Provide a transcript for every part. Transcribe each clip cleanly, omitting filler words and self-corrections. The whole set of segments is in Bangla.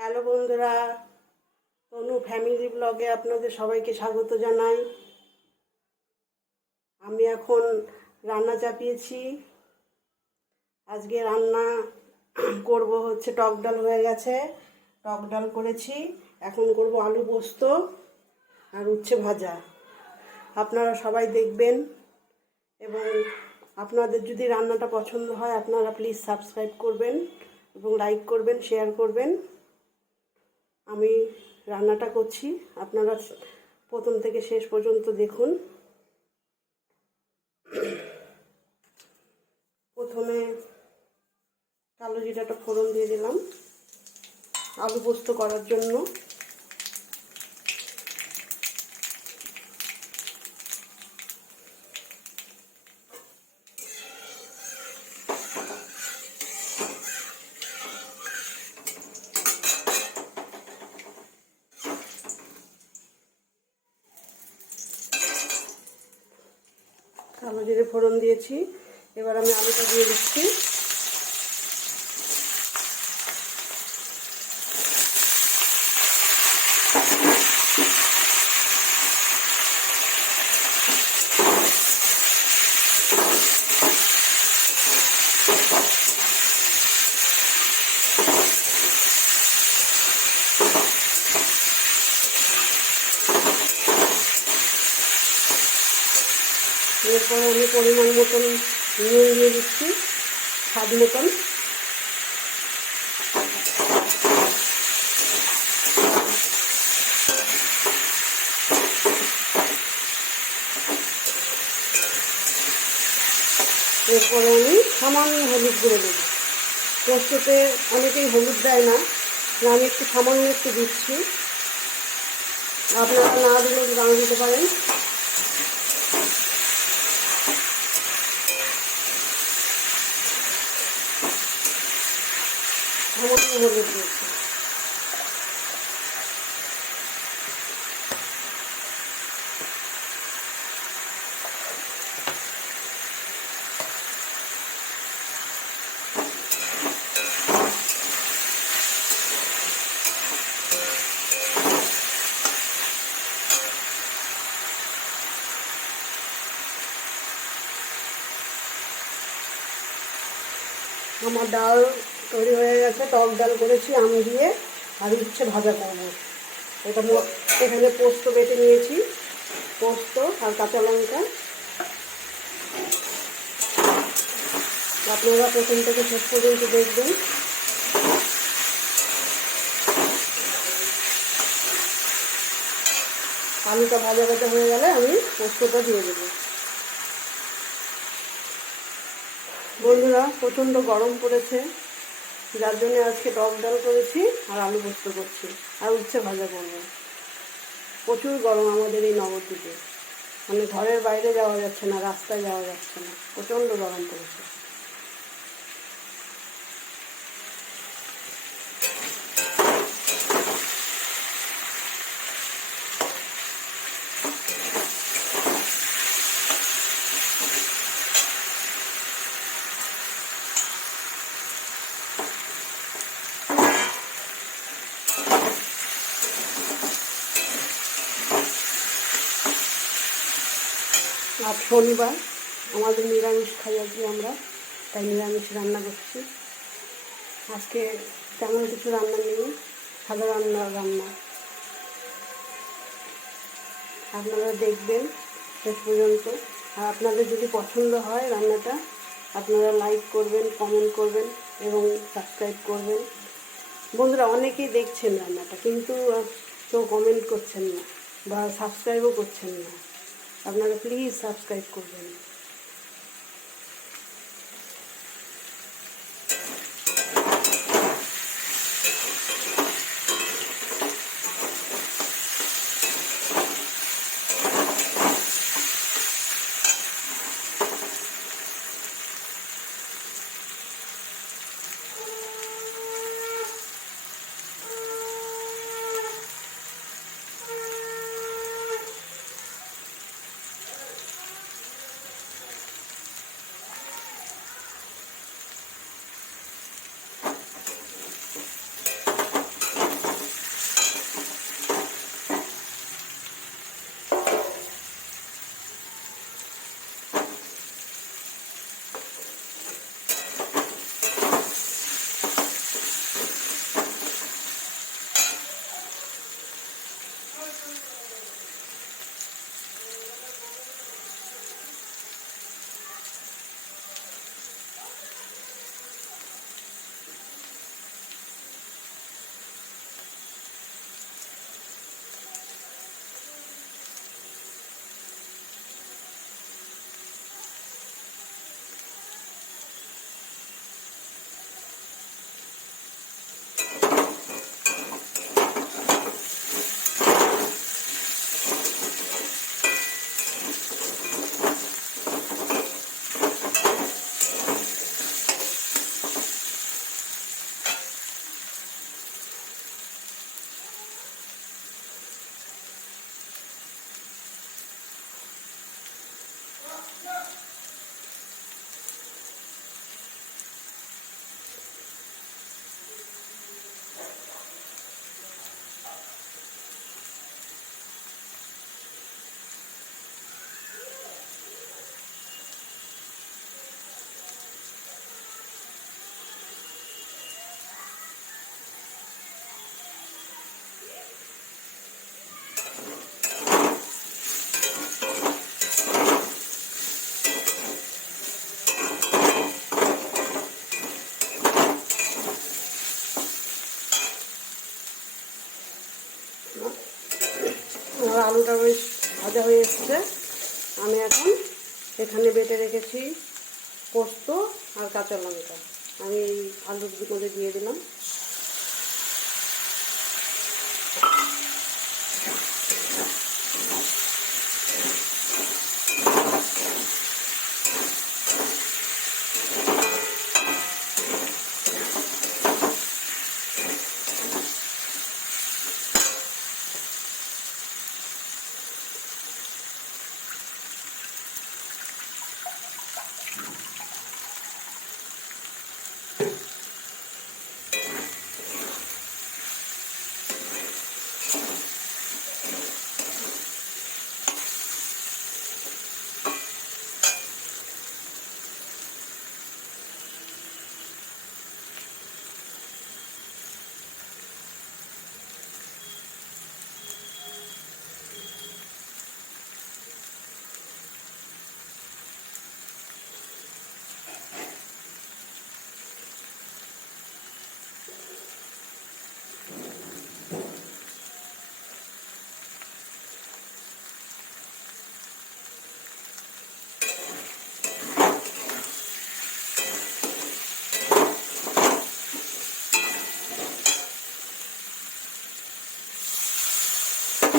হ্যালো বন্ধুরা, তনু ফ্যামিলি ব্লগে আপনাদের সবাইকে স্বাগত জানাই। আমি এখন রান্না চাপিয়েছি। আজকে রান্না করব হচ্ছে টক ডাল হয়ে গেছে, টক ডাল করেছি। এখন করব আলু পোস্ত আর উচ্ছে ভাজা। আপনারা সবাই দেখবেন এবং আপনাদের যদি রান্নাটা পছন্দ হয় আপনারা প্লিজ সাবস্ক্রাইব করবেন এবং লাইক করবেন, শেয়ার করবেন। আমি রান্নাটা করছি, আপনারা প্রথম থেকে শেষ পর্যন্ত দেখুন। প্রথমে কালো জিরাটা ফোড়ন দিয়ে দিলাম আলু পোস্ত করার জন্য। কালো জিরে ফোড়ন দিয়েছি, এবার আমি আলুটা দিয়ে দিচ্ছি। এরপরে আমি পরিমাণ মতন নুন দিয়ে দিচ্ছি, স্বাদ মতন। এরপরে আমি সামান্য হলুদ গুঁড়ো দেবো। পোস্ততে অনেকেই হলুদ দেয় না, আমি একটু সামান্য একটু দিচ্ছি, আপনারা না দিলেও না দিতে পারেন। সামান্য হলুদ দিয়েছি। আমার ডাল তৈরি হয়ে গেছে, টক ডাল করেছি আম দিয়ে, আর উচ্ছে ভাজা করবো। এটা এখানে পোস্ত বেটে নিয়েছি, পোস্ত আর কাঁচা লঙ্কা। আপনারা প্রথম থেকে শেষ পর্যন্ত দেখবেন। আলুটা ভাজা ভাজা হয়ে গেলে আমি পোস্তটা দিয়ে দেবো। বন্ধুরা, প্রচণ্ড গরম পড়েছে, যার জন্য আজকে টক ডাল করেছি আর আলু পোস্ত করছি আর উচ্ছে ভাজা করবো। প্রচুর গরম আমাদের এই নবদ্বীপে, মানে ঘরের বাইরে যাওয়া যাচ্ছে না, রাস্তায় যাওয়া যাচ্ছে না, প্রচণ্ড গরম পড়েছে। আর শনিবার আমাদের নিরামিষ খাই আজকে আমরা, তাই নিরামিষ রান্না করছি। আজকে তেমন কিছু রান্না নেই, সাধারণ রান্না। আপনারা দেখবেন শেষ পর্যন্ত, আর আপনাদের যদি পছন্দ হয় রান্নাটা আপনারা লাইক করবেন, কমেন্ট করবেন এবং সাবস্ক্রাইব করবেন। বন্ধুরা, অনেকেই দেখছেন রান্নাটা, কিন্তু কেউ কমেন্ট করছেন না বা সাবস্ক্রাইবও করছেন না। আপনারা প্লিজ সাবস্ক্রাইব করবেন। আলুটা বেশ ভাজা হয়ে এসছে। আমি এখন এখানে বেটে রেখেছি পোস্ত আর কাঁচা লঙ্কা, আমি এই আলুর মধ্যে দিয়ে দিলাম।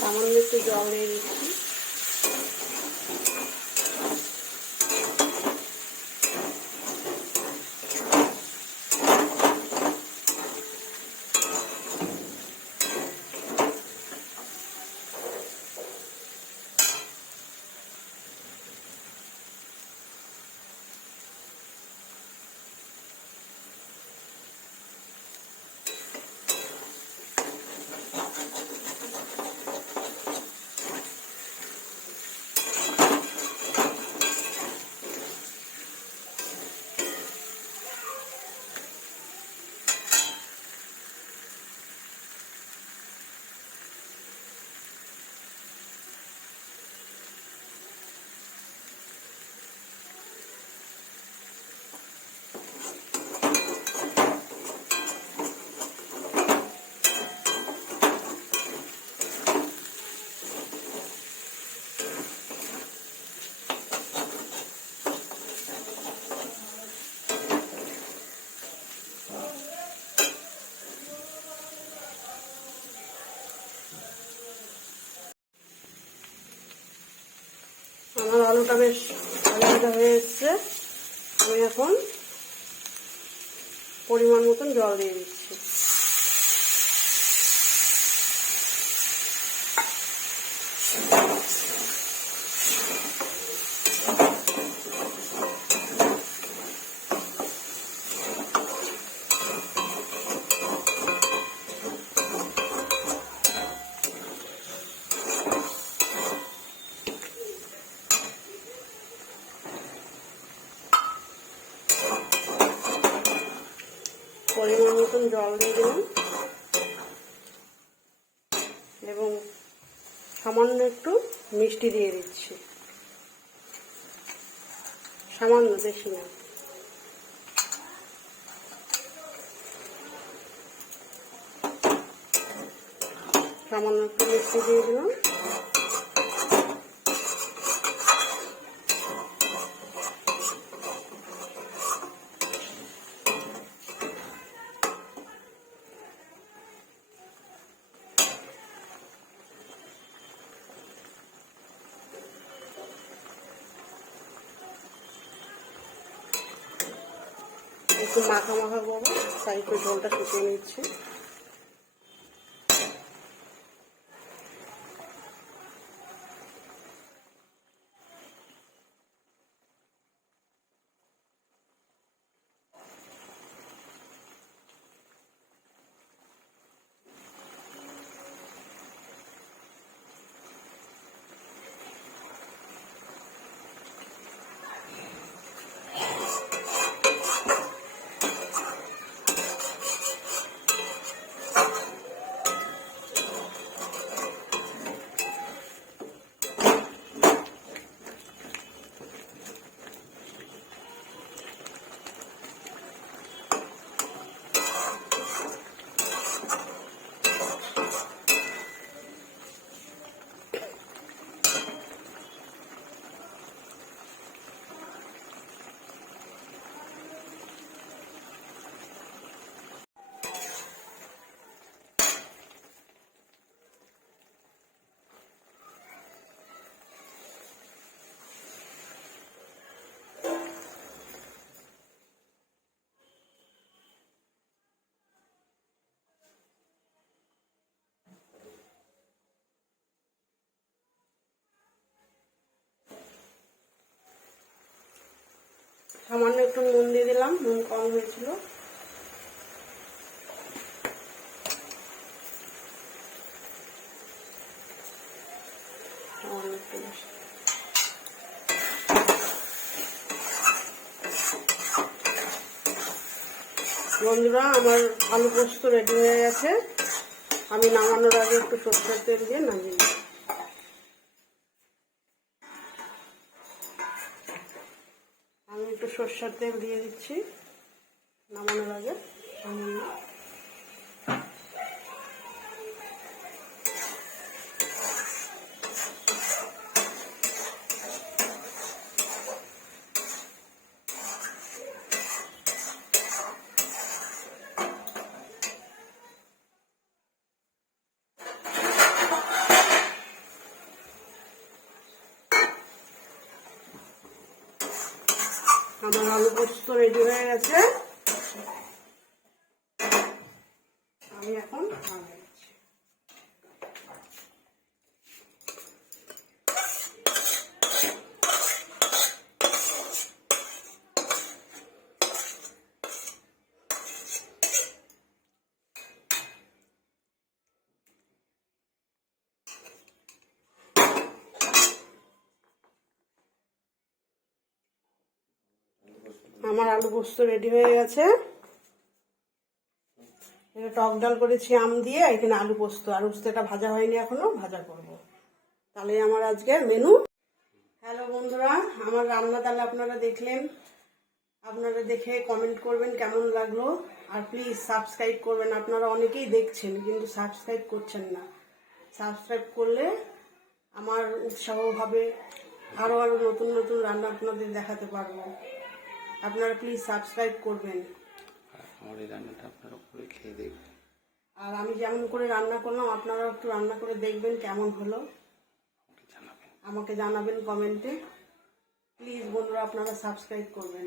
সামান্য একটু জল দিয়ে দিচ্ছি। আমার আলুটা বেশ ভাজা হয়ে এসছে। আমি এখন পরিমাণ মতন জল দিয়ে দিচ্ছি। পরিমাণ মতন জল দিয়ে দিলাম এবং সামান্য একটু মিষ্টি দিয়ে দিচ্ছি, সামান্য, বেশি না। সামান্য একটু মিষ্টি দিয়ে দিলাম। একটু মাখা মাখা করবো, তাই একটু ঝোলটা শুকিয়ে নিচ্ছি। সামান্য একটু নুন দিয়ে দিলাম, নুন কম হয়েছিল। বন্ধুরা, আমার আলু পোস্ত রেডি হয়ে গেছে। আমি নামানোর আগে একটু সরষের তেল দিয়ে নামিয়ে দিই। আমি একটু সরষের তেল দিয়ে দিচ্ছি নামানোর আগে। আমার আলু পোস্ত রেডি হয়ে গেছে। আমি এখন আমার আলু পোস্ত রেডি হয়ে গেছে। এটা টক ডাল করেছি আম দিয়ে, এখানে আলু পোস্ত। আলু পোস্তটা ভাজা হয়নি এখনো, ভাজা করব। তাহলে আমার আজকের মেনু। হ্যালো বন্ধুরা, আমার রান্না তাহলে আপনারা দেখলেন। আপনারা দেখে কমেন্ট করবেন কেমন লাগলো, আর প্লিজ সাবস্ক্রাইব করবেন। আপনারা অনেকেই দেখছেন কিন্তু সাবস্ক্রাইব করছেন না। সাবস্ক্রাইব করলে আমার উৎসাহ হবে, আরও নতুন নতুন রান্না আপনাদের দেখাতে পারবো। আপনারা প্লিজ সাবস্ক্রাইব করবেন। আমার এই রান্নাটা আপনারা করে খেয়ে দেখবেন। আর আমি যেমন করে রান্না করলাম আপনারাও একটু রান্না করে দেখবেন কেমন হলো, আমাকে জানাবেন কমেন্টে। প্লিজ বন্ধুরা, আপনারা সাবস্ক্রাইব করবেন।